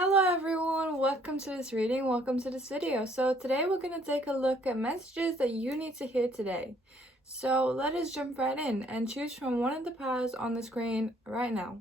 Hello everyone, welcome to this reading, welcome to this video. So today we're going to take a look at messages that you need to hear today. So let us jump right in and choose from one of the piles on the screen right now.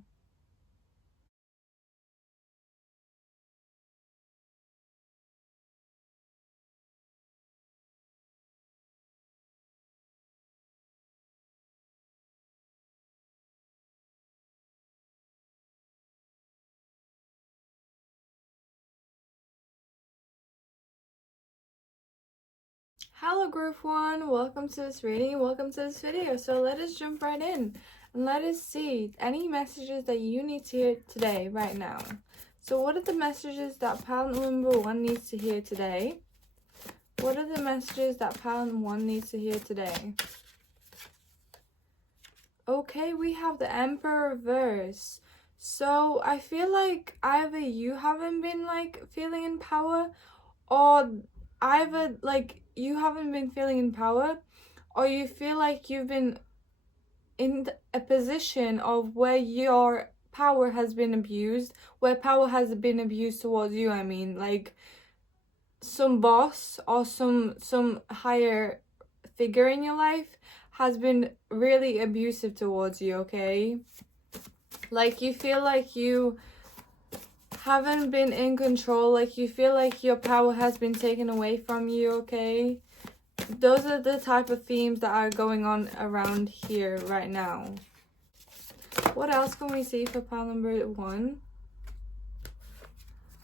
Hello group 1, welcome to this reading, welcome to this video. So let us jump right in and let us see any messages that you need to hear today, right now. So what are the messages that pile number 1 needs to hear today? What are the messages that pile 1 needs to hear today? Okay, we have the Emperor reverse. So I feel like either you haven't been feeling in power, or either you haven't been feeling in power, or you feel like you've been in a position of where your power has been abused, where power has been abused towards you. I mean, like some boss or some higher figure in your life has been really abusive towards you, okay? Like you feel like you haven't been in control, like you feel like your power has been taken away from you, okay? Those are the type of themes that are going on around here right now. What else can we see for pile number 1?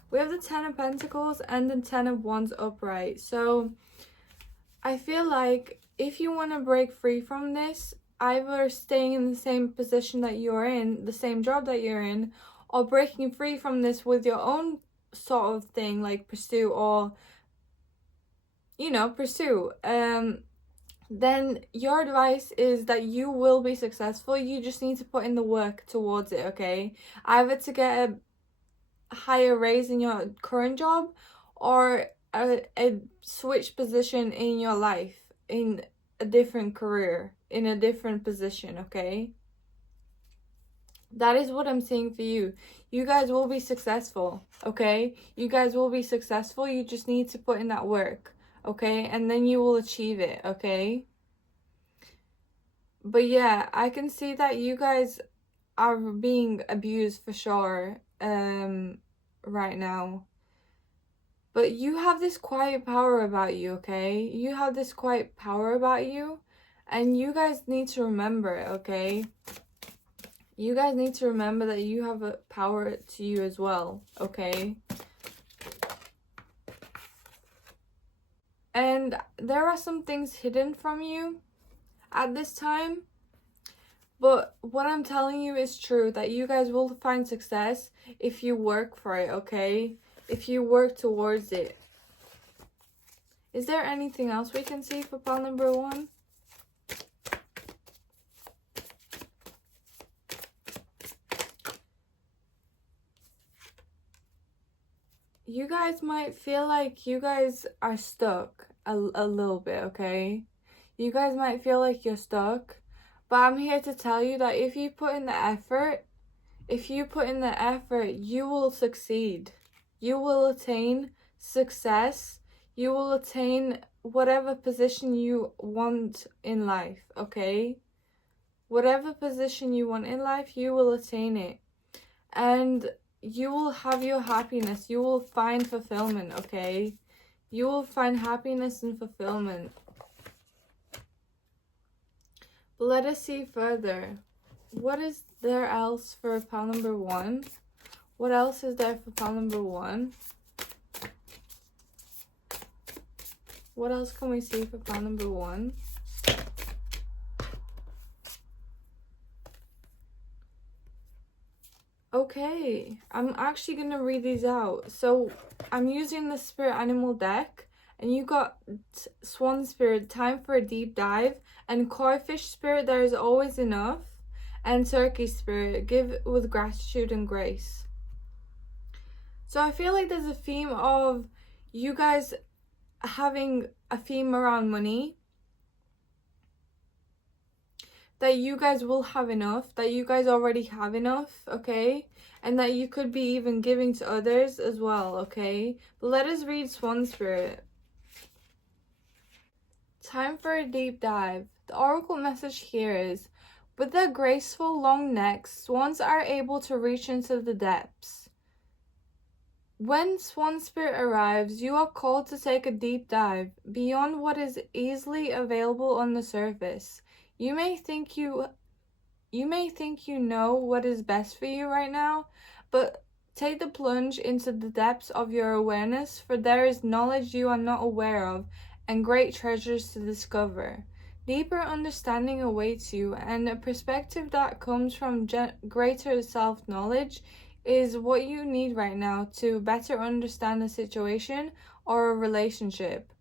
We have the 10 of Pentacles and the 10 of Wands upright. So I feel like if you want to break free from this, either staying in the same position that you're in, the same job that you're in, or breaking free from this with your own sort of thing, like pursue, or pursue, then your advice is that you will be successful. You just need to put in the work towards it, okay? Either to get a higher raise in your current job, or a switch position in your life, in a different career, in a different position, okay? That is what I'm seeing for you. You guys will be successful, okay? You guys will be successful. You just need to put in that work, okay? And then you will achieve it, okay? But yeah, I can see that you guys are being abused for sure, right now. But you have this quiet power about you, okay? You have this quiet power about you, and you guys need to remember it, okay? You guys need to remember that you have a power to you as well, okay? And there are some things hidden from you at this time, but what I'm telling you is true, that you guys will find success if you work for it, okay? If you work towards it. Is there anything else we can see for pile number 1? You guys might feel like you guys are stuck a little bit, okay? You guys might feel like you're stuck, but I'm here to tell you that if you put in the effort, you will succeed. You will attain success. You will attain whatever position you want in life, okay? Whatever position you want in life, you will attain it. And you will have your happiness. You will find fulfillment, okay? You will find happiness and fulfillment. But let us see further. What is there else for pile number 1? What else is there for pile number 1? What else can we see for pile number 1? Okay, I'm actually going to read these out. So I'm using the Spirit Animal deck, and you got Swan Spirit, time for a deep dive, and Koi Fish Spirit, there is always enough, and Turkey Spirit, give with gratitude and grace. So I feel like there's a theme of you guys having a theme around money. that you guys will have enough, that you guys already have enough, okay? And that you could be even giving to others as well, okay? But let us read Swan Spirit. Time for a deep dive. The oracle message here is, with their graceful long necks, swans are able to reach into the depths. When Swan Spirit arrives, you are called to take a deep dive beyond what is easily available on the surface. You may think you know what is best for you right now, but take the plunge into the depths of your awareness, for there is knowledge you are not aware of and great treasures to discover. Deeper understanding awaits you, and a perspective that comes from greater self-knowledge is what you need right now to better understand a situation or a relationship.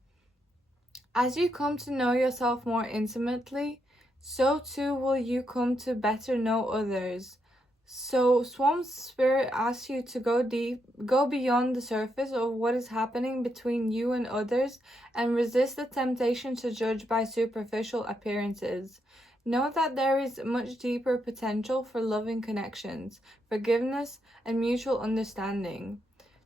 As you come to know yourself more intimately, so too will you come to better know others. So Swan Spirit asks you to go beyond the surface of what is happening between you and others, and resist the temptation to judge by superficial appearances. Know that there is much deeper potential for loving connections, forgiveness, and mutual understanding.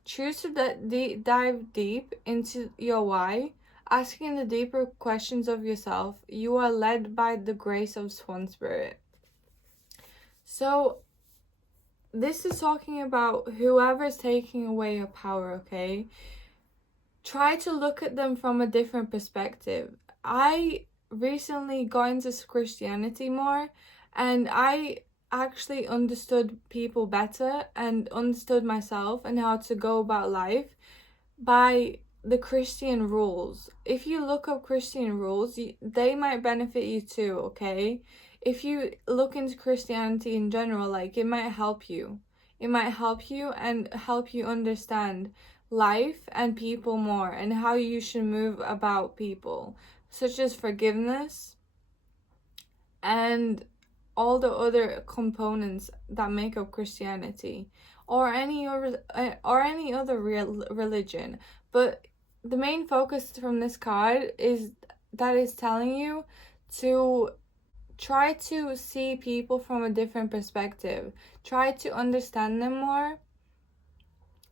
Choose to dive deep into your why, asking the deeper questions of yourself. You are led by the grace of Swan Spirit. So this is talking about whoever's taking away your power, okay? Try to look at them from a different perspective. I recently got into Christianity more, and I actually understood people better and understood myself and how to go about life by the Christian rules. If you look up Christian rules, they might benefit you too, okay? If you look into Christianity in general, like, it might help you. It might help you and help you understand life and people more, and how you should move about people, such as forgiveness and all the other components that make up Christianity, or any other religion. But the main focus from this card is that it's telling you to try to see people from a different perspective. Try to understand them more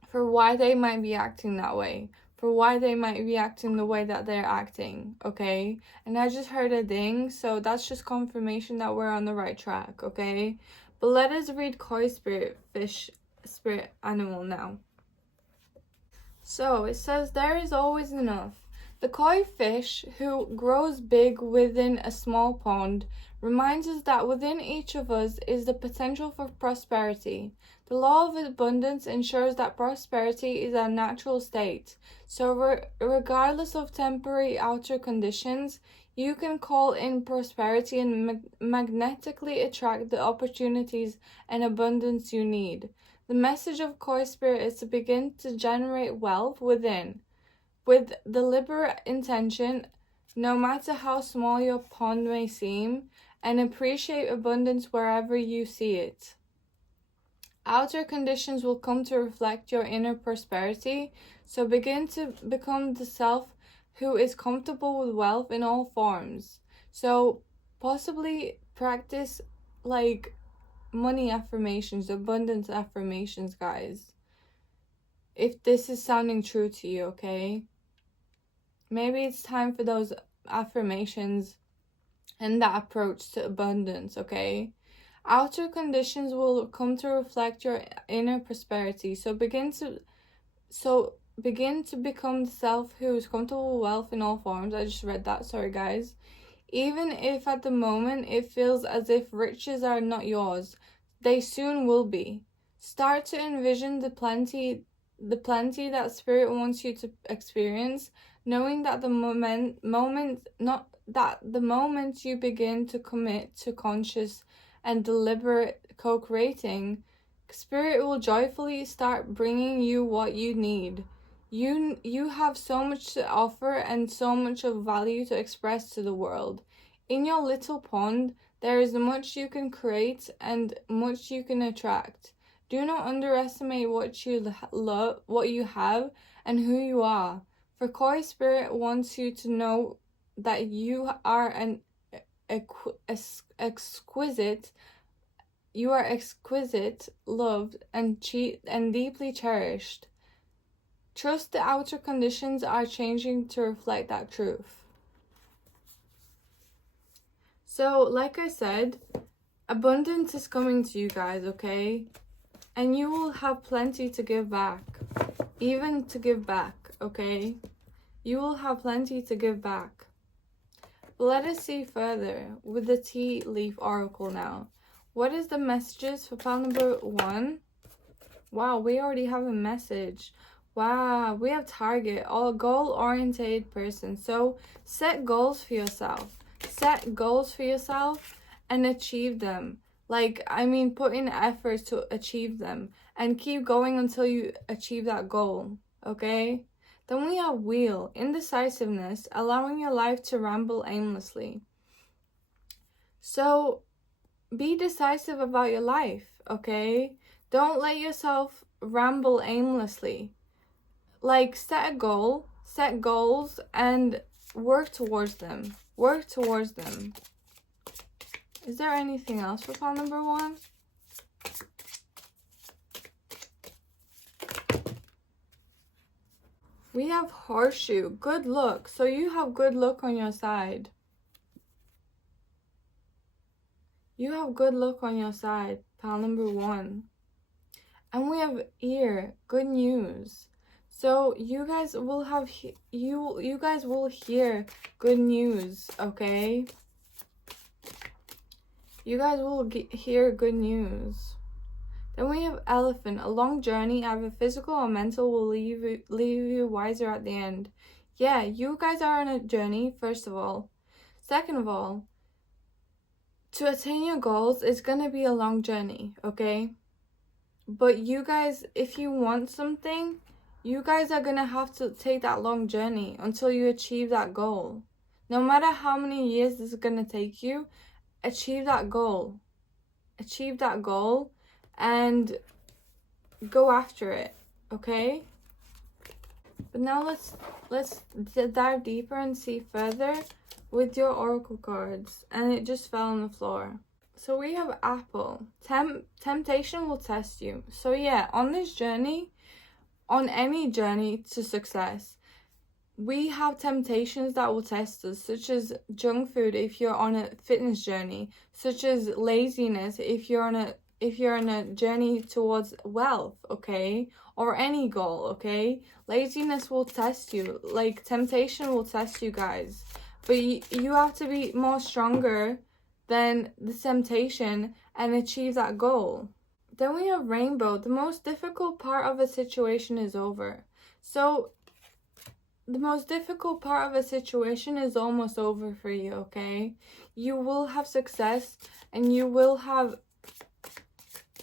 for why they might be acting that way, for why they might be acting the way that they're acting, okay? And I just heard a ding, so that's just confirmation that we're on the right track, okay? But let us read Koi Spirit, fish, spirit animal now. So it says, there is always enough. The koi fish, who grows big within a small pond, reminds us that within each of us is the potential for prosperity. The law of abundance ensures that prosperity is our natural state. So regardless of temporary outer conditions, you can call in prosperity and magnetically attract the opportunities and abundance you need. The message of Koi Spirit is to begin to generate wealth within, with deliberate intention, no matter how small your pond may seem, and appreciate abundance wherever you see it. Outer conditions will come to reflect your inner prosperity, so begin to become the self who is comfortable with wealth in all forms. So possibly practice like money affirmations, abundance affirmations, guys. If this is sounding true to you, okay? Maybe it's time for those affirmations and that approach to abundance, okay? Outer conditions will come to reflect your inner prosperity. So begin to become the self who is comfortable with wealth in all forms. I just read that, sorry guys. Even if at the moment it feels as if riches are not yours, they soon will be. Start to envision the plenty that Spirit wants you to experience, knowing that the moment you begin to commit to conscious and deliberate co-creating, Spirit will joyfully start bringing you what you need. You have so much to offer and so much of value to express to the world. In your little pond, there is much you can create and much you can attract. Do not underestimate what you love, what you have, and who you are. For Koi Spirit wants you to know that you are exquisite. You are exquisite, loved, and deeply cherished. Trust the outer conditions are changing to reflect that truth. So, like I said, abundance is coming to you guys, okay? And you will have plenty to give back. Even to give back, okay? You will have plenty to give back. But let us see further with the tea leaf oracle now. What is the messages for pile number 1? Wow, we already have a message. Wow, we have target, all goal-oriented person. So set goals for yourself. Set goals for yourself and achieve them. Put in effort to achieve them. And keep going until you achieve that goal, okay? Then we have wheel, indecisiveness, allowing your life to ramble aimlessly. So be decisive about your life, okay? Don't let yourself ramble aimlessly. Set a goal, set goals, and work towards them. Work towards them. Is there anything else for pile number 1? We have horseshoe, good luck. So you have good luck on your side. You have good luck on your side, pile number 1. And we have ear, good news. So you guys will have you guys will hear good news, okay? You guys will hear good news. Then we have elephant, a long journey, either physical or mental, will leave you wiser at the end. Yeah, you guys are on a journey, first of all. Second of all, to attain your goals, it's gonna be a long journey, okay? But you guys, if you want something, you guys are gonna have to take that long journey until you achieve that goal. No matter how many years this is gonna take you, achieve that goal. Achieve that goal and go after it, okay? But now let's dive deeper and see further with your oracle cards. And it just fell on the floor. So we have apple. Temptation will test you. So yeah, on this journey, on any journey to success, we have temptations that will test us, such as junk food if you're on a fitness journey, such as laziness if you're on a journey towards wealth, okay? Or any goal, okay? Laziness will test you. Temptation will test you guys. But you have to be more stronger than the temptation and achieve that goal. Then we have rainbow. The most difficult part of a situation is over. So the most difficult part of a situation is almost over for you, okay? You will have success and you will have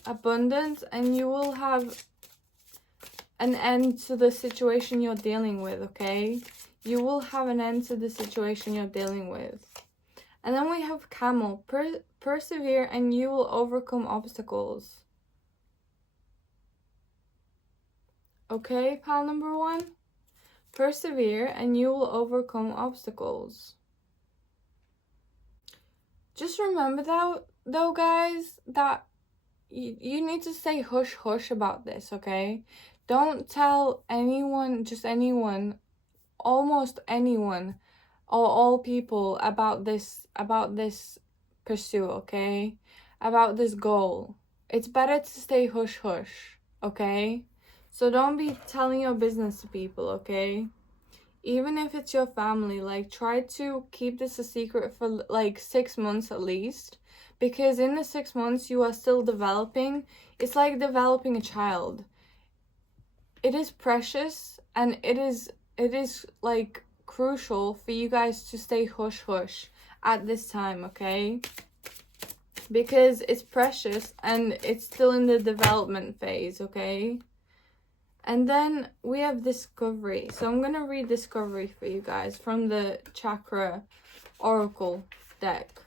abundance and you will have an end to the situation you're dealing with, okay? You will have an end to the situation you're dealing with. And then we have camel. Persevere and you will overcome obstacles. Okay, pile number 1? Persevere and you will overcome obstacles. Just remember though guys, that you need to say hush hush about this, okay? Don't tell anyone, just anyone, almost anyone, or all people about this pursuit, okay? About this goal. It's better to stay hush hush, okay? So don't be telling your business to people, okay? Even if it's your family, try to keep this a secret for 6 months at least, because in the 6 months you are still developing. It's like developing a child. It is precious and it is crucial for you guys to stay hush hush at this time, okay? Because it's precious and it's still in the development phase, okay? And then we have discovery. So I'm going to read discovery for you guys from the chakra oracle deck.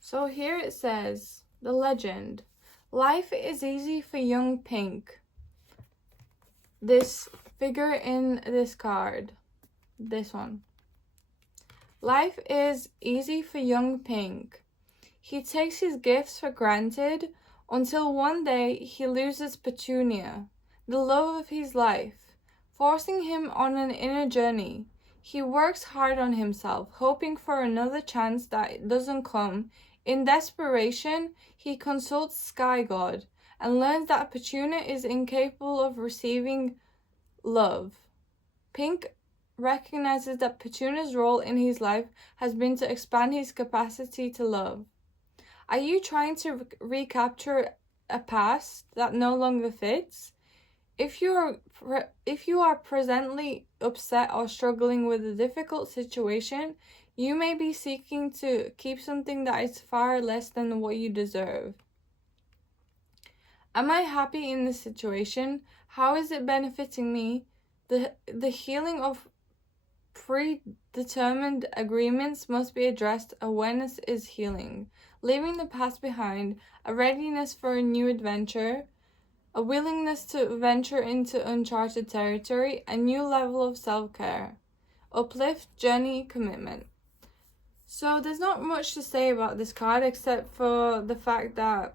So here it says, the legend. Life is easy for young pink. This figure in this card. This one. Life is easy for young Pink. He takes his gifts for granted until one day he loses Petunia, the love of his life, forcing him on an inner journey. He works hard on himself, hoping for another chance that doesn't come. In desperation, he consults Sky God and learns that Petunia is incapable of receiving love. Pink recognizes that Petunia's role in his life has been to expand his capacity to love. Are you trying to recapture a past that no longer fits? If you are presently upset or struggling with a difficult situation, you may be seeking to keep something that is far less than what you deserve. Am I happy in this situation? How is it benefiting me? The healing of predetermined agreements must be addressed. Awareness is healing. Leaving the past behind, a readiness for a new adventure, a willingness to venture into uncharted territory, a new level of self-care. Uplift, journey, commitment. So there's not much to say about this card except for the fact that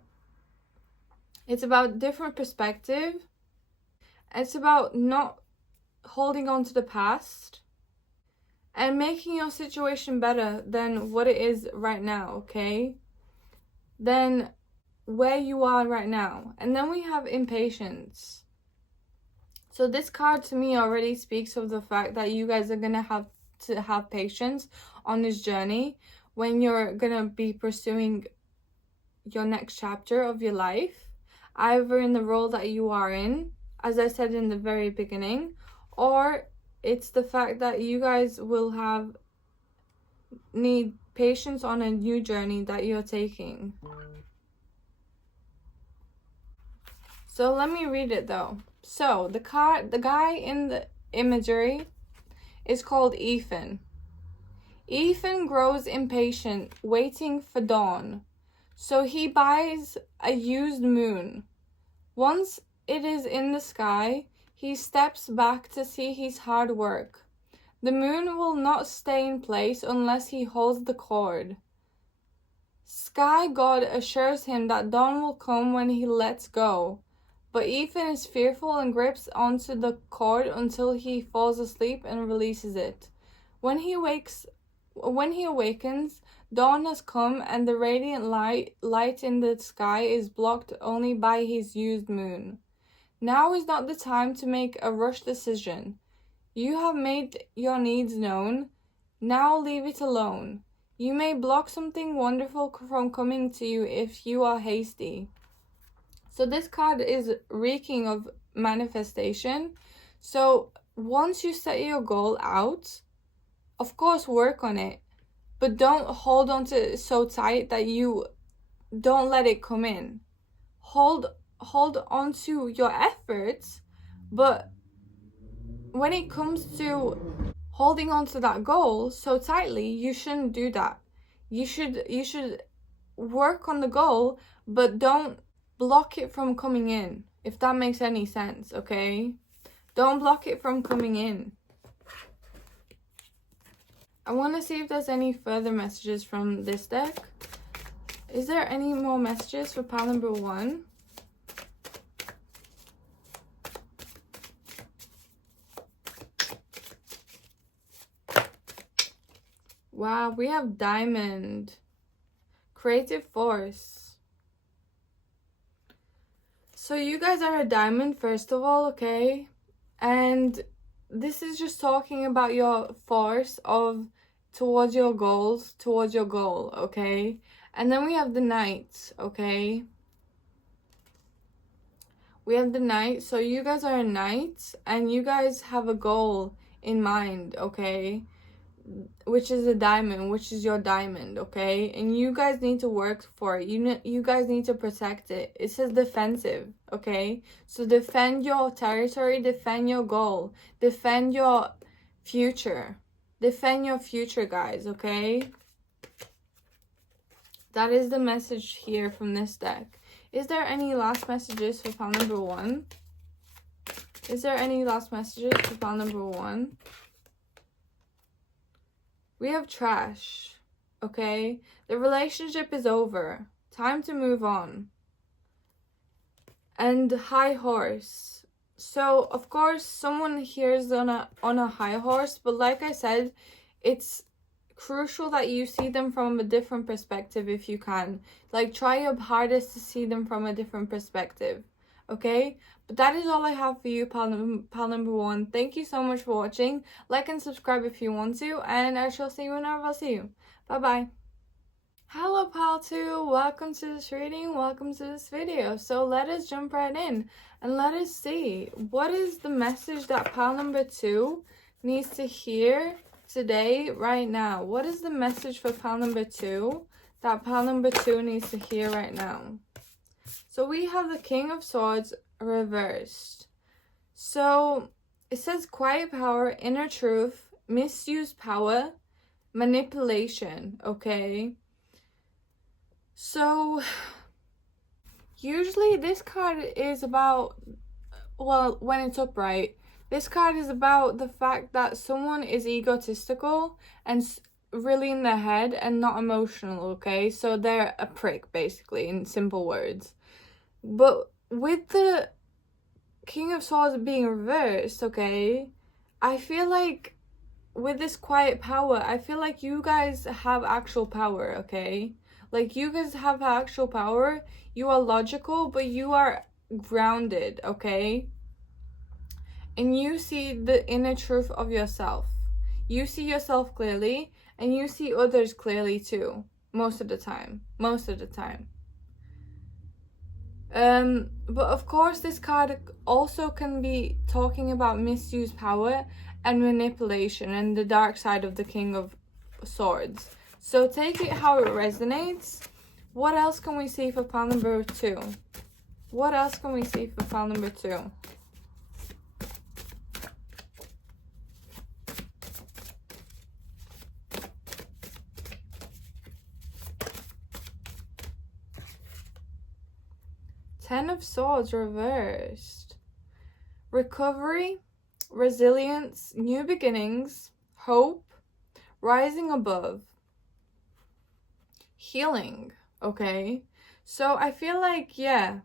it's about different perspective. It's about not holding on to the past and making your situation better than what it is right now, okay? Than where you are right now. And then we have impatience. So this card to me already speaks of the fact that you guys are going to have patience on this journey when you're going to be pursuing your next chapter of your life, either in the role that you are in, as I said in the very beginning, or it's the fact that you guys will need patience on a new journey that you're taking. So let me read it though. So the guy in the imagery is called Ethan. Ethan grows impatient, waiting for dawn. So he buys a used moon. Once it is in the sky, he steps back to see his hard work. The moon will not stay in place unless he holds the cord. Sky God assures him that dawn will come when he lets go, but Ethan is fearful and grips onto the cord until he falls asleep and releases it. When he awakens, dawn has come and the radiant light in the sky is blocked only by his used moon. Now is not the time to make a rush decision. You have made your needs known. Now leave it alone. You may block something wonderful from coming to you if you are hasty. So this card is reeking of manifestation. So once you set your goal out, of course work on it, but don't hold on to it so tight that you don't let it come in. Hold on to your efforts, but when it comes to holding on to that goal so tightly, you shouldn't do that. You should work on the goal, but don't block it from coming in, if that makes any sense, okay? Don't block it from coming in. I want to see if there's any further messages from this deck. Is there any more messages for pile number 1? Wow, we have Diamond. Creative Force. So you guys are a Diamond, first of all, okay? And this is just talking about your force towards your goals, towards your goal, okay? And then we have the Knight, okay? We have the Knight. So you guys are a Knight and you guys have a goal in mind, okay? Which is a diamond, which is your diamond, okay? And you guys need to work for it. You guys need to protect it. It says defensive, okay? So defend your territory, defend your goal, defend your future. Defend your future, guys, okay? That is the message here from this deck. Is there any last messages for pile number 1? Is there any last messages for pile number 1? We have trash, okay? The relationship is over. Time to move on. And high horse. So, of course, someone here is on a high horse, but like I said, it's crucial that you see them from a different perspective if you can. Like, try your hardest to see them from a different perspective, okay? But that is all I have for you, pal number one. Thank you so much for watching. Like and subscribe if you want to, and I shall see you whenever I'll see you. Bye-bye. Hello, pal 2. Welcome to this reading. Welcome to this video. So let us jump right in and let us see what is the message that pal number 2 needs to hear today, right now. What is the message for pal number 2 that pal number 2 needs to hear right now? So we have the King of Swords reversed. So it says quiet power, inner truth, misused power, manipulation, okay? So usually this card is about, well, when it's upright, this card is about the fact that someone is egotistical and really in their head and not emotional, okay? So they're a prick, basically, in simple words. But with the King of Swords being reversed, okay, I feel like with this quiet power, I feel like you guys have actual power, okay? Like, you guys have actual power. You are logical, but you are grounded, okay? And you see the inner truth of yourself. You see yourself clearly, and you see others clearly too. Most of the time. Most of the time. But of course, this card also can be talking about misused power and manipulation and the dark side of the King of Swords. So take it how it resonates. What else can we see for pile number 2? What else can we see for pile number 2? Ten of Swords reversed. Recovery, resilience, new beginnings, hope, rising above, healing, okay? So I feel like, yeah,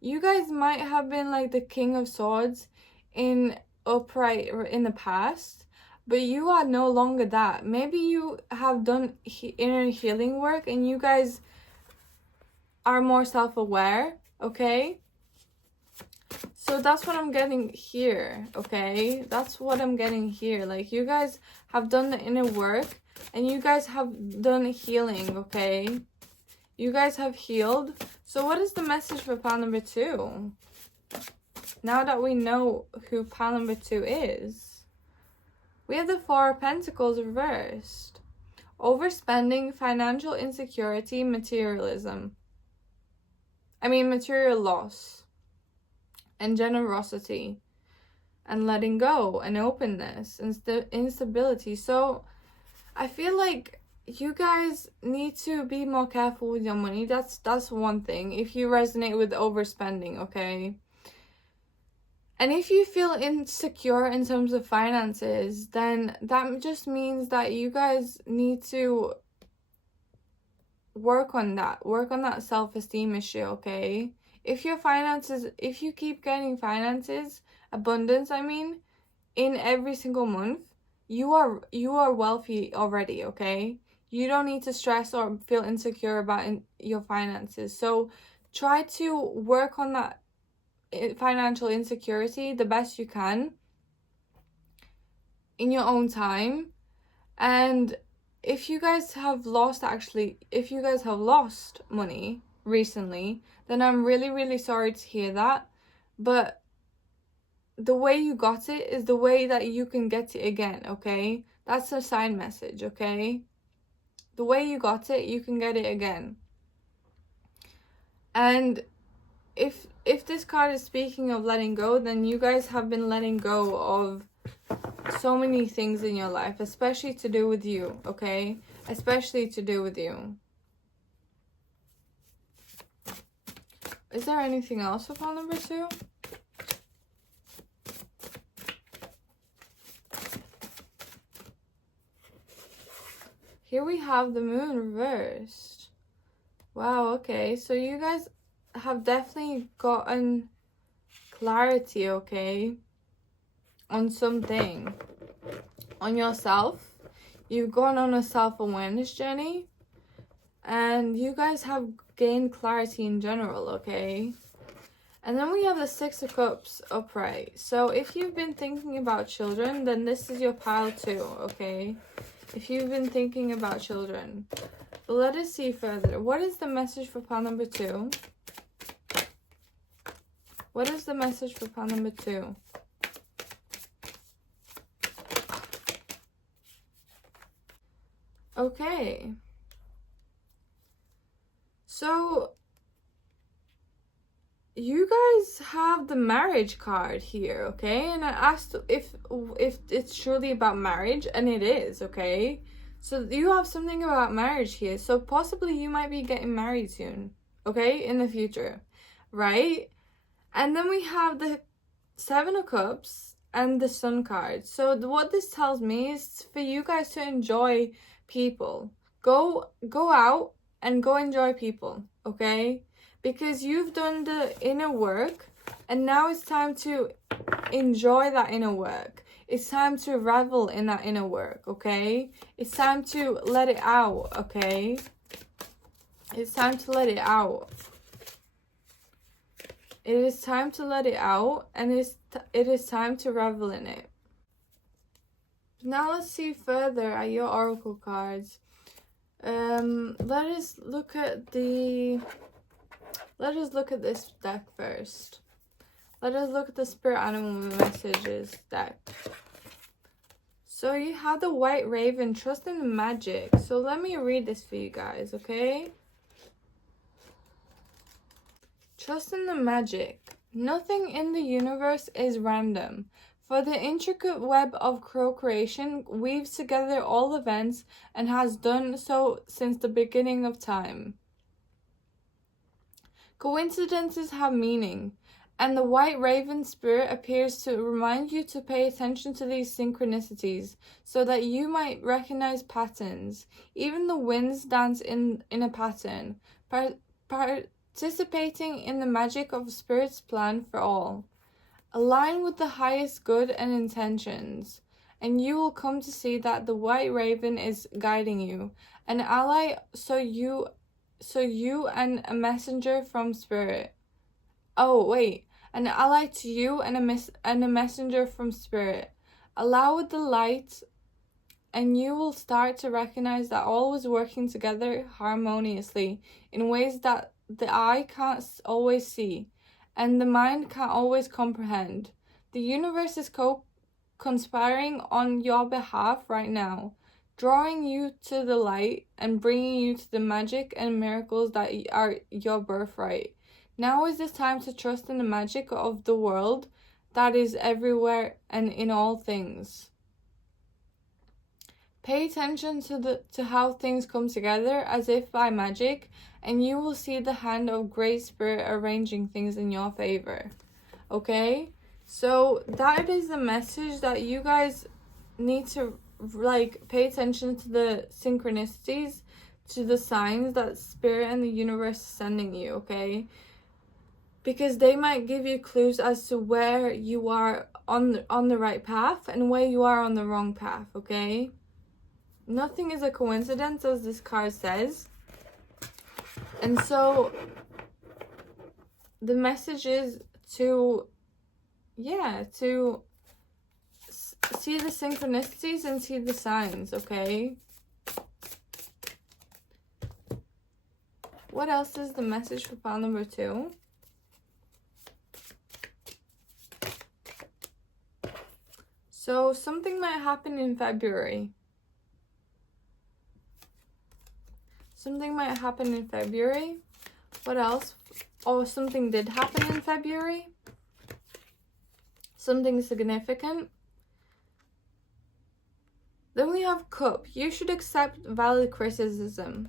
you guys might have been like the King of Swords in upright in the past, but you are no longer that. Maybe you have done inner healing work and you guys are more self-aware, okay? So that's what I'm getting here, okay? That's what I'm getting here. Like, you guys have done the inner work and you guys have done healing, okay? You guys have healed. So what is the message for pile number 2? Now that we know who pile number 2 is, we have the Four of Pentacles reversed. Overspending, financial insecurity, materialism. Material loss. And generosity. And letting go. And openness. And instability. So I feel like you guys need to be more careful with your money. That's one thing. If you resonate with overspending, okay? And if you feel insecure in terms of finances, then that just means that you guys need to work on that self-esteem issue, okay? If you keep getting finances, abundance, in every single month, you are wealthy already, okay? You don't need to stress or feel insecure about your finances. So try to work on that financial insecurity the best you can in your own time. And if you guys have lost money recently, then I'm really, really sorry to hear that. But the way you got it is the way that you can get it again, okay? That's a sign message, okay? The way you got it, you can get it again. And if this card is speaking of letting go, then you guys have been letting go of so many things in your life, especially to do with you, okay? Especially to do with you. Is there anything else for pile number 2? Here we have the moon reversed. Wow, okay. So you guys have definitely gotten clarity, okay, on something. On yourself. You've gone on a self-awareness journey. And you guys have gained clarity in general, okay? And then we have the Six of Cups upright. So if you've been thinking about children, then this is your pile too, okay? If you've been thinking about children. But let us see further. What is the message for pile number 2? What is the message for pile number 2? Okay. So you guys have the marriage card here, okay? And I asked if it's truly about marriage, and it is, okay? So you have something about marriage here. So possibly you might be getting married soon, okay? In the future, right? And then we have the Seven of Cups and the Sun card. So what this tells me is for you guys to enjoy people. Go out and go enjoy people, okay? Because you've done the inner work, and now it's time to enjoy that inner work. It's time to revel in that inner work, okay? It's time to let it out, okay? It's time to let it out. It is time to let it out, and it is time to revel in it. Now let's see further at your oracle cards. Let us look at this deck first. Let us look at the Spirit Animal Messages deck. So you have the White Raven, trust in the magic. So let me read this for you guys, okay? Trust in the magic. Nothing in the universe is random. For the intricate web of co-creation weaves together all events and has done so since the beginning of time. Coincidences have meaning, and the White Raven spirit appears to remind you to pay attention to these synchronicities so that you might recognize patterns. Even the winds dance in a pattern, participating in the magic of Spirit's plan for all. Align with the highest good and intentions, and you will come to see that the White Raven is guiding you, an ally, so you and a messenger from Spirit. Oh, wait. An ally to you and a messenger from Spirit. Allow with the light, and you will start to recognize that all is working together harmoniously in ways that the eye can't always see, and the mind can't always comprehend. The universe is conspiring on your behalf right now, drawing you to the light and bringing you to the magic and miracles that are your birthright. Now is the time to trust in the magic of the world that is everywhere and in all things. Pay attention to how things come together as if by magic, and you will see the hand of Great Spirit arranging things in your favor. Okay? So that is the message that you guys need to pay attention to the synchronicities, to the signs that Spirit and the universe is sending you, okay? Because they might give you clues as to where you are on the right path and where you are on the wrong path, okay? Nothing is a coincidence, as this card says. And so the message is to see the synchronicities and see the signs, okay? What else is the message for pile number 2? So something might happen in February. Something might happen in February. What else? Oh, something did happen in February. Something significant. Then we have Cup. You should accept valid criticism.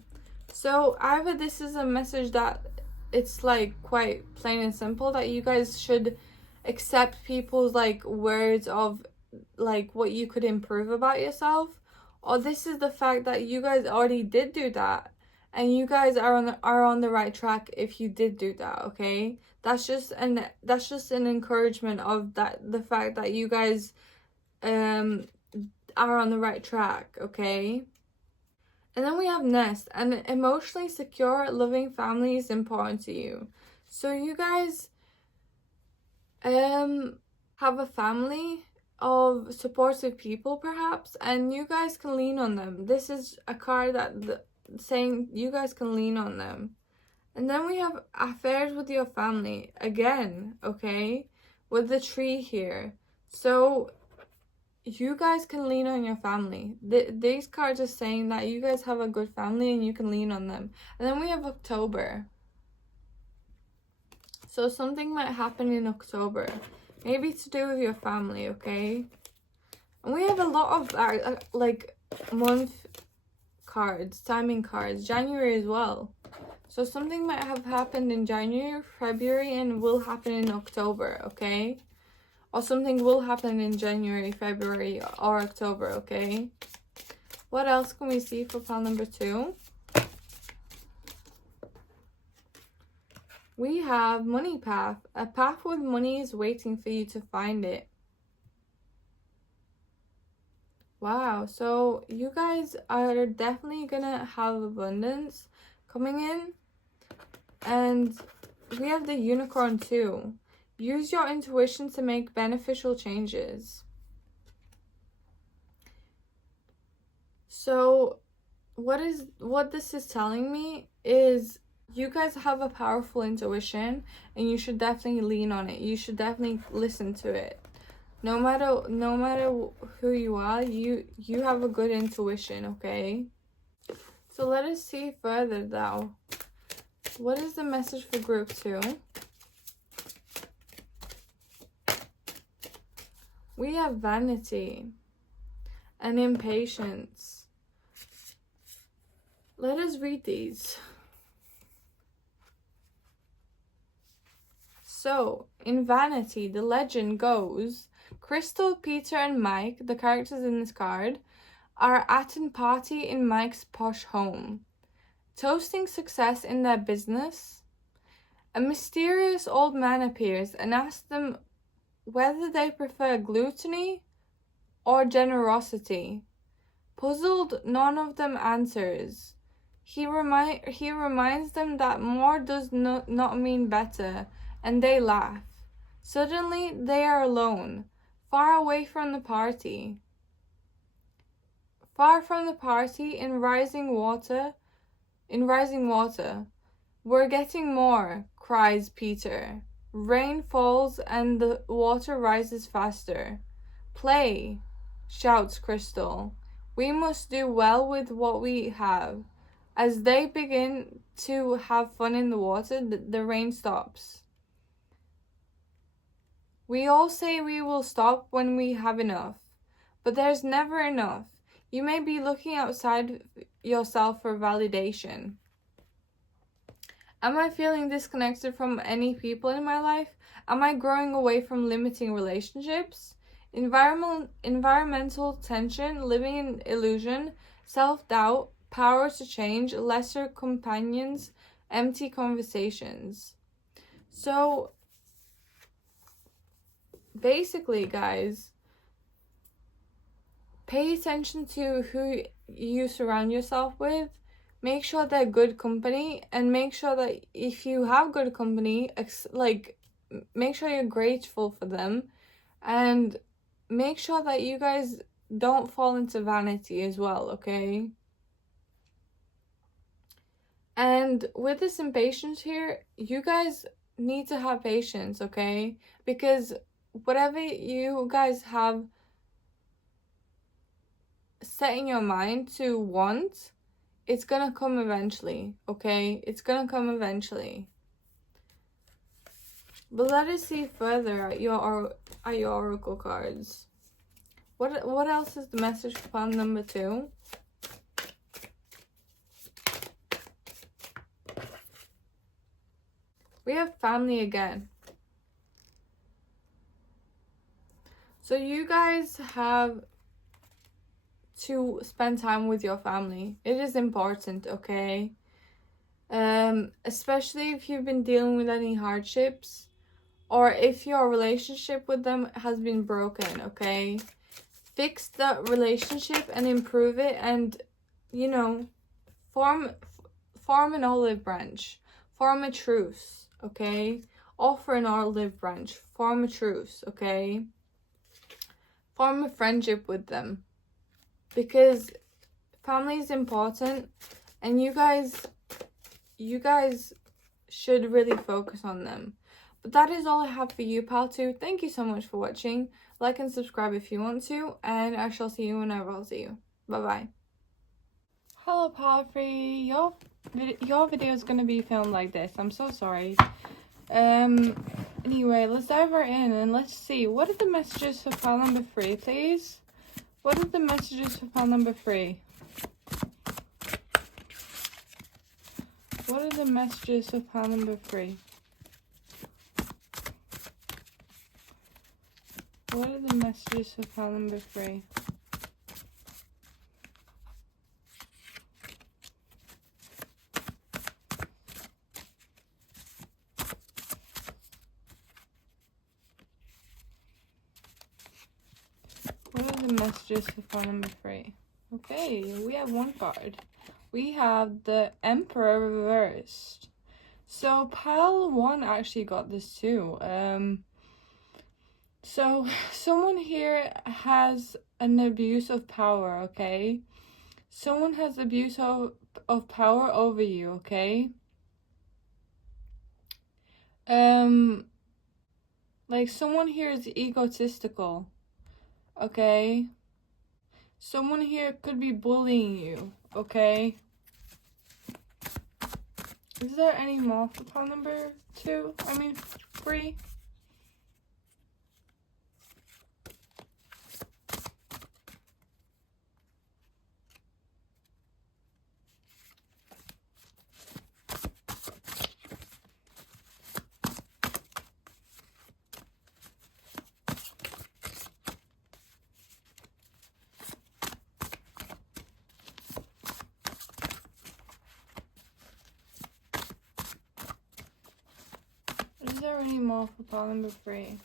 So either this is a message that it's quite plain and simple, that you guys should accept people's words of what you could improve about yourself, or this is the fact that you guys already did do that, and you guys are on the right track if you did do that, okay? That's just an encouragement of the fact that you guys are on the right track, okay? And then we have nest. An emotionally secure, loving family is important to you. So you guys have a family of supportive people perhaps, and you guys can lean on them. This is a card saying you guys can lean on them. And then we have affairs with your family again, okay, with the tree here. So you guys can lean on your family. These cards are saying that you guys have a good family and you can lean on them. And then we have October. So something might happen in October. Maybe to do with your family, okay? And we have a lot of like month cards, timing cards, January as well. So something might have happened in January, February, and will happen in October, okay? Or something will happen in January, February, or October, okay? What else can we see for pile number 2? We have money path. A path with money is waiting for you to find it. Wow, so you guys are definitely gonna have abundance coming in. And we have the unicorn too. Use your intuition to make beneficial changes. So what this is telling me is you guys have a powerful intuition and you should definitely lean on it. You should definitely listen to it. No matter who you are, you have a good intuition, okay? So let us see further though. What is the message for group 2? We have vanity and impatience. Let us read these. So, in vanity, the legend goes, Crystal, Peter, and Mike, the characters in this card, are at a party in Mike's posh home, toasting success in their business. A mysterious old man appears and asks them whether they prefer gluttony or generosity. Puzzled, none of them answers. He reminds them that more does not mean better, and they laugh. Suddenly, they are alone, far away from the party. Far from the party, in rising water. We're getting more, cries Peter. Rain falls and the water rises faster. Play, shouts Crystal. We must do well with what we have. As they begin to have fun in the water, the rain stops. We all say we will stop when we have enough, but there's never enough. You may be looking outside yourself for validation. Am I feeling disconnected from any people in my life? Am I growing away from limiting relationships? Environmental tension, living in illusion, self-doubt, power to change, lesser companions, empty conversations. So, basically, guys, pay attention to who you surround yourself with. Make sure they're good company, and make sure that if you have good company, make sure you're grateful for them, and make sure that you guys don't fall into vanity as well, okay? And with this impatience here, you guys need to have patience, okay? Because whatever you guys have set in your mind to want, it's gonna come eventually, okay? It's gonna come eventually. But let us see further at your oracle cards. What else is the message for pile number 2? We have family again. So you guys have to spend time with your family. It is important, okay? Especially if you've been dealing with any hardships, or if your relationship with them has been broken, okay? Fix the relationship and improve it, and, you know, form an olive branch. Form a truce, okay? Offer an olive branch. Form a truce, okay? Form a friendship with them. Because family is important, and you guys should really focus on them. But that is all I have for you, pal 2. Thank you so much for watching. Like and subscribe if you want to, and I shall see you whenever I'll see you. Bye-bye. Hello, pal 3. Your video is going to be filmed like this. I'm so sorry. Anyway, let's dive right in and let's see. What are the messages for pal number 3, please? What are the messages for pal number 3? What are the messages for pal number 3? What are the messages for pal number 3? What are the messages for pal number 3? Okay, we have one card. We have the Emperor reversed. So pal 1 actually got this too. So someone here has an abuse of power, okay? Someone has abuse of power over you, okay? Like someone here is egotistical, okay? Someone here could be bullying you, okay? Is there any more for pal number 2? I mean 3? Is there any more for pal number 3?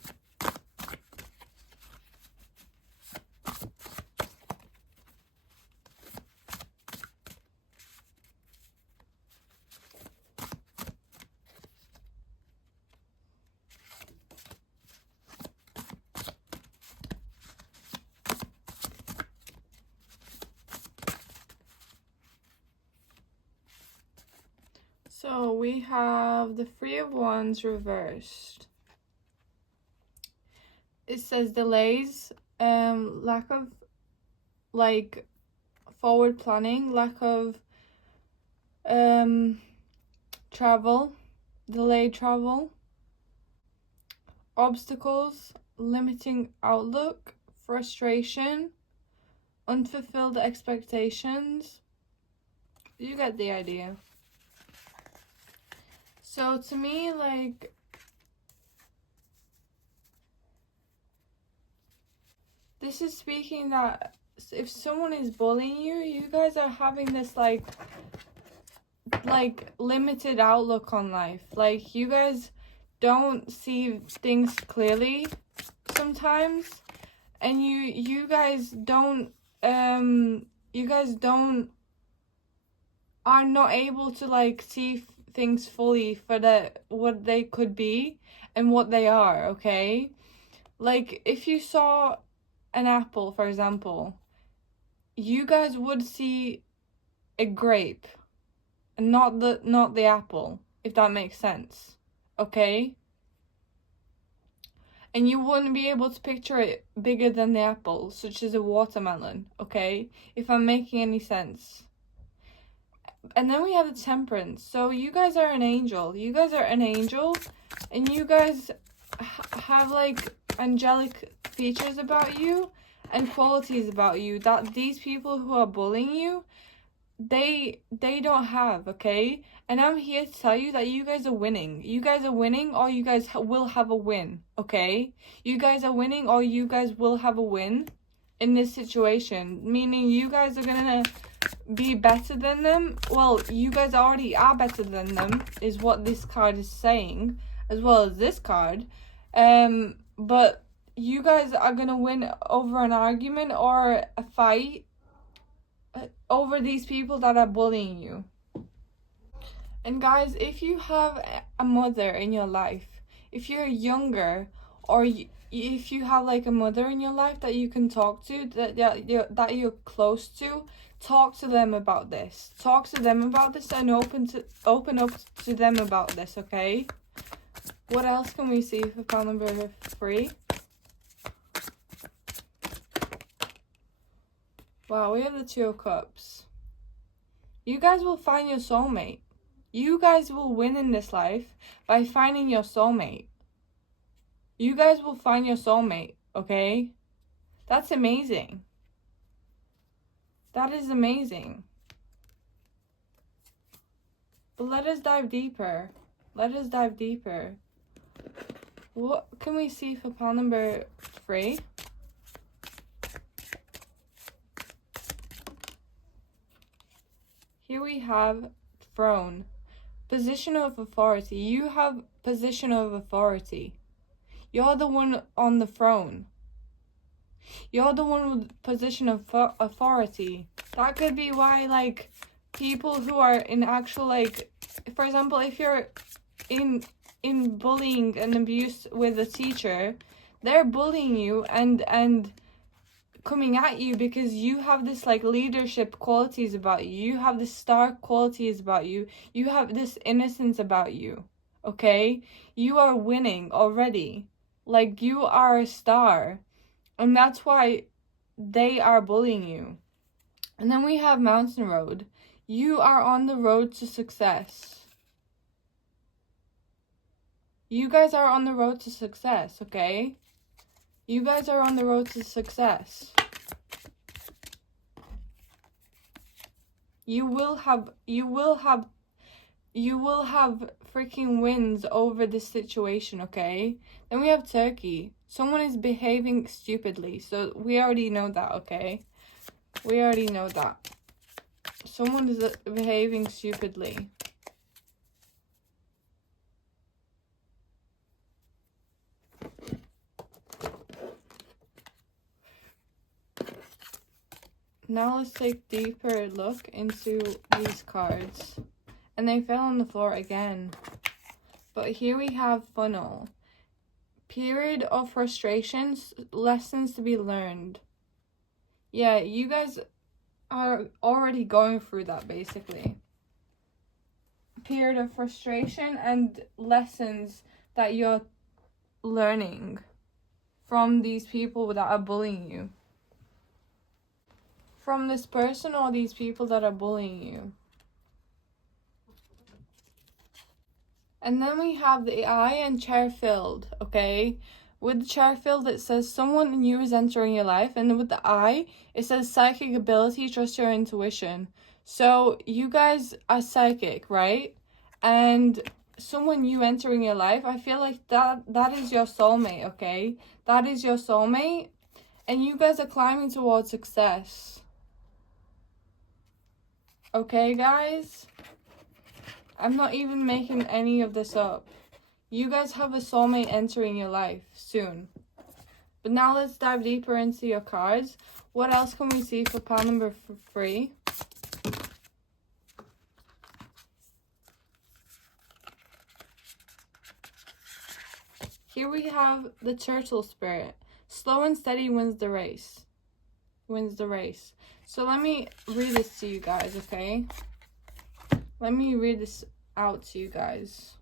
So we have the 3 of Wands reversed. It says delays, lack of like forward planning, lack of travel, delayed travel, obstacles, limiting outlook, frustration, unfulfilled expectations. You get the idea. So to me, like, this is speaking that if someone is bullying you, you guys are having this like limited outlook on life. Like, you guys don't see things clearly sometimes, and you guys are not able to like see things fully for what they could be and what they are, okay? Like, if you saw an apple, for example, you guys would see a grape and not the apple, if that makes sense, okay? And you wouldn't be able to picture it bigger than the apple, such as a watermelon, okay? If I'm making any sense. And then we have the Temperance. So you guys are an angel. You guys are an angel, and you guys have like angelic features about you and qualities about you that these people who are bullying you, they don't have, okay? And I'm here to tell you that you guys are winning. You guys are winning, or you guys will have a win, okay? You guys are winning, or you guys will have a win. in this situation, meaning you guys are gonna be better than them. Well, you guys already are better than them, is what this card is saying, as well as this card. But you guys are gonna win over an argument or a fight over these people that are bullying you. And guys, if you have a mother in your life, if you're younger, or if you have like a mother in your life that you can talk to, that you're close to, talk to them about this. Talk to them about this and open up to them about this, okay? What else can we see for pile number 3? Wow, we have the 2 of Cups. You guys will find your soulmate. You guys will win in this life by finding your soulmate. You guys will find your soulmate, okay? That's amazing. That is amazing. But let us dive deeper. Let us dive deeper. What can we see for pile number 3? Here we have Throne. Position of authority. You have position of authority. You're the one on the throne. You're the one with position of authority. That could be why, like, people who are in actual, like, for example, if you're in bullying and abuse with a teacher, they're bullying you and coming at you because you have this like leadership qualities about you. You have this star qualities about you. You have this innocence about you. Okay? You are winning already. Like, you are a star. And that's why they are bullying you. And then we have Mountain Road. You are on the road to success. You guys are on the road to success, okay? You guys are on the road to success. You will have freaking wins over this situation, okay? Then we have Turkey. Someone is behaving stupidly. So we already know that, okay? We already know that. Someone is behaving stupidly. Now let's take a deeper look into these cards. And they fell on the floor again. But here we have Funnel. Period of frustrations, lessons to be learned. Yeah, you guys are already going through that, basically. Period of frustration and lessons that you're learning from these people that are bullying you. From this person or these people that are bullying you. And then we have the eye and chair filled, okay? With the chair filled, it says someone new is entering your life. And with the eye, it says psychic ability, trust your intuition. So you guys are psychic, right? And someone new entering your life, I feel like that is your soulmate, okay? That is your soulmate. And you guys are climbing towards success. Okay, guys? I'm not even making any of this up. You guys have a soulmate entering your life soon. But now let's dive deeper into your cards. What else can we see for pile number 3? Here we have the Turtle Spirit. Slow and steady wins the race. Wins the race. So let me read this to you guys, okay? Let me read this out to you guys.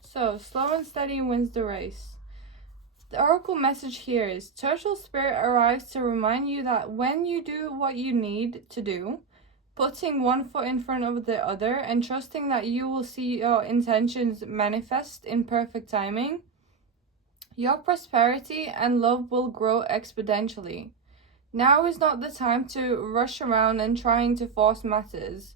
So, slow and steady wins the race. The oracle message here is, Turtle Spirit arrives to remind you that when you do what you need to do, putting one foot in front of the other and trusting that you will see your intentions manifest in perfect timing, your prosperity and love will grow exponentially. Now is not the time to rush around and trying to force matters.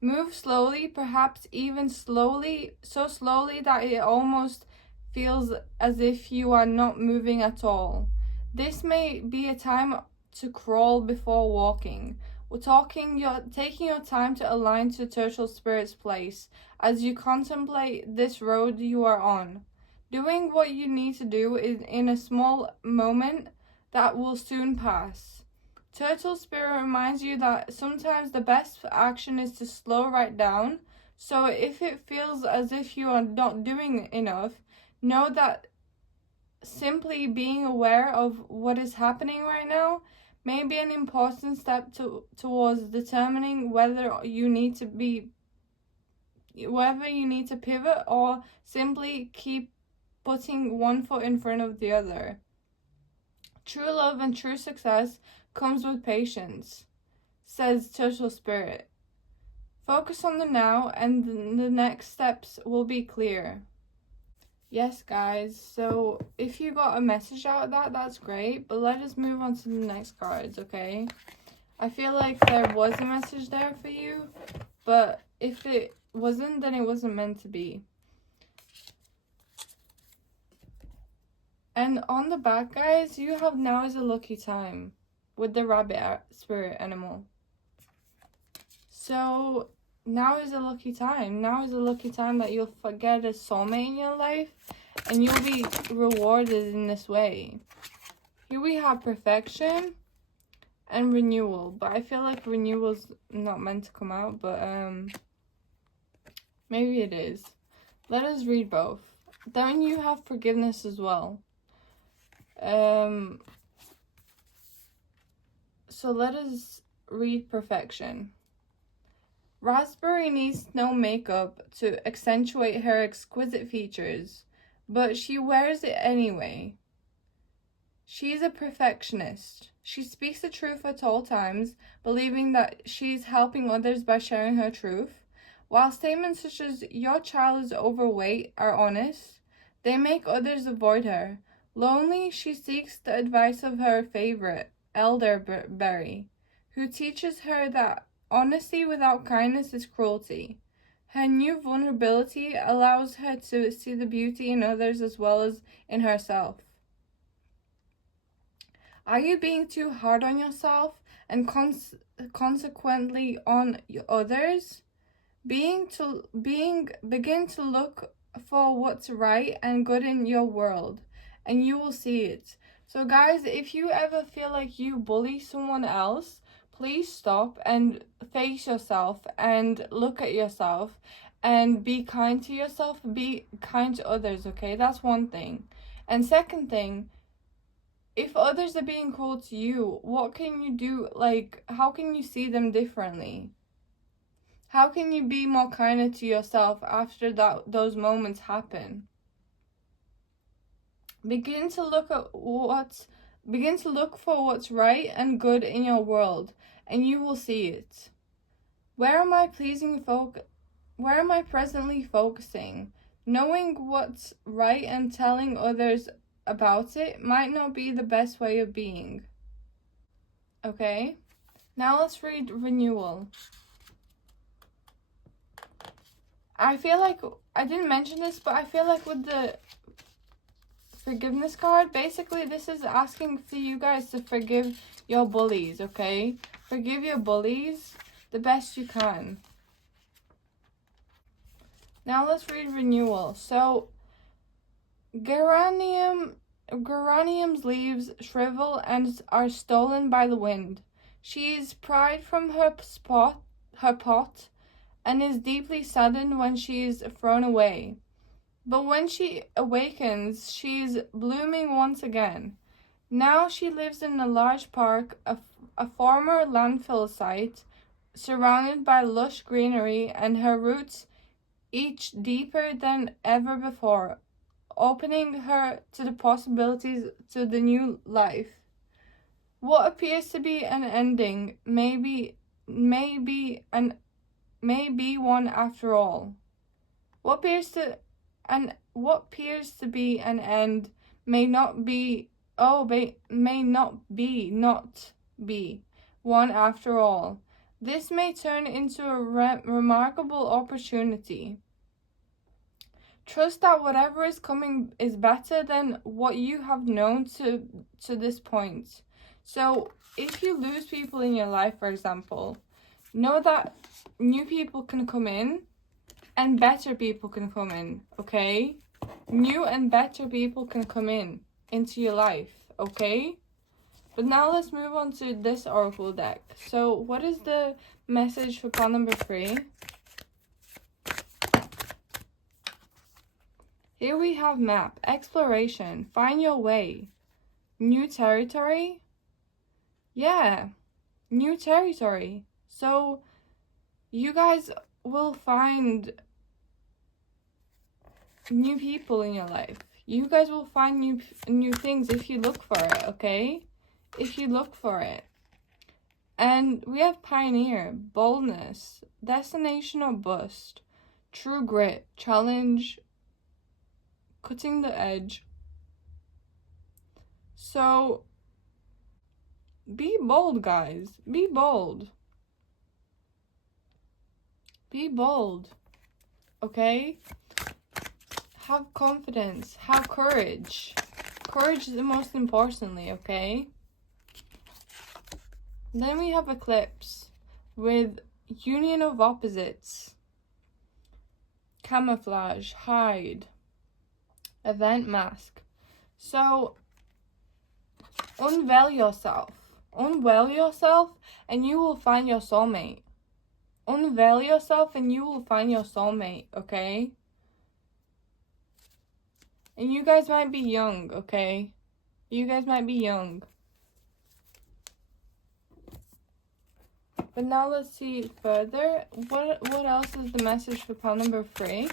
Move slowly, perhaps even slowly, so slowly that it almost feels as if you are not moving at all. This may be a time to crawl before walking. Taking your time to align to Turtle Spirit's place as you contemplate this road you are on. Doing what you need to do in a small moment that will soon pass. Turtle Spirit reminds you that sometimes the best action is to slow right down. So if it feels as if you are not doing enough, know that simply being aware of what is happening right now may be an important step towards determining whether you need to pivot or simply keep putting one foot in front of the other. True love and true success comes with patience, says Turtle Spirit. Focus on the now and the next steps will be clear. Yes, guys, so if you got a message out of that, that's great, but let us move on to the next cards, okay? I feel like there was a message there for you, but if it wasn't, then it wasn't meant to be. And on the back, guys, you have now is a lucky time with the rabbit spirit animal. So now is a lucky time. Now is a lucky time that you'll get a soulmate in your life and you'll be rewarded in this way. Here we have perfection and renewal, but I feel like renewal's not meant to come out, but maybe it is. Let us read both. Then you have forgiveness as well. So let us read perfection. Raspberry needs no makeup to accentuate her exquisite features, but she wears it anyway. She's a perfectionist. She speaks the truth at all times, believing that she's helping others by sharing her truth. While statements such as "your child is overweight" are honest, they make others avoid her. Lonely, she seeks the advice of her favorite, Elderberry, who teaches her that honesty without kindness is cruelty. Her new vulnerability allows her to see the beauty in others as well as in herself. Are you being too hard on yourself and consequently on others? Begin to look for what's right and good in your world, and you will see it. So guys, if you ever feel like you bully someone else, please stop and face yourself and look at yourself and be kind to yourself, be kind to others, okay? That's one thing. And second thing, if others are being cruel to you, what can you do? Like, how can you see them differently? How can you be more kinder to yourself after those moments happen? Begin to look for what's right and good in your world, and you will see it. Where am I presently focusing? Knowing what's right and telling others about it might not be the best way of being. Okay? Now let's read renewal. I feel like I didn't mention this, but I feel like with the forgiveness card, basically this is asking for you guys to forgive your bullies, okay? Forgive your bullies the best you can. Now let's read renewal. So geranium's leaves shrivel and are stolen by the wind. She is pried from her pot, and is deeply saddened when she is thrown away. But when she awakens, she is blooming once again. Now she lives in a large park, a former landfill site, surrounded by lush greenery, and her roots each deeper than ever before, opening her to the possibilities to the new life. What appears to be an ending may be one after all. What appears to be an end may not be one after all. This may turn into a remarkable opportunity. Trust that whatever is coming is better than what you have known to this point. So if you lose people in your life, for example, know that new people can come in and better people can come in, okay? New and better people can come in into your life, okay? But now let's move on to this oracle deck. So what is the message for pile number 3? Here we have map, exploration, find your way, new territory. Yeah, new territory. So you guys will find new people in your life. You guys will find new things if you look for it, okay? If you look for it. And we have pioneer, boldness, destination or bust, true grit, challenge, cutting the edge. So be bold, guys. Be bold. Be bold. Okay? Have confidence. Have courage. Courage is the most importantly, okay? Then we have eclipse with union of opposites, camouflage, hide, event mask. So unveil yourself and you will find your soulmate. Unveil yourself and you will find your soulmate, okay? And you guys might be young, okay? You guys might be young. But now let's see further. What else is the message for pile number 3?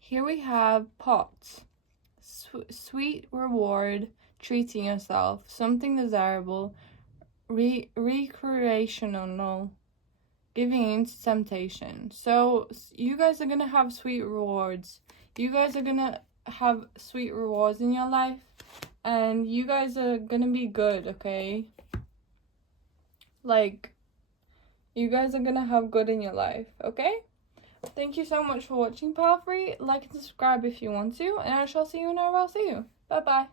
Here we have pots, sweet reward, treating yourself, something desirable, recreational, giving in to temptation. So you guys are gonna have sweet rewards. You guys are gonna have sweet rewards in your life, and you guys are gonna be good, okay? Like, you guys are gonna have good in your life, okay? Thank you so much for watching, pile 3. Like and subscribe if you want to, and I shall see you whenever I'll see you. Bye bye.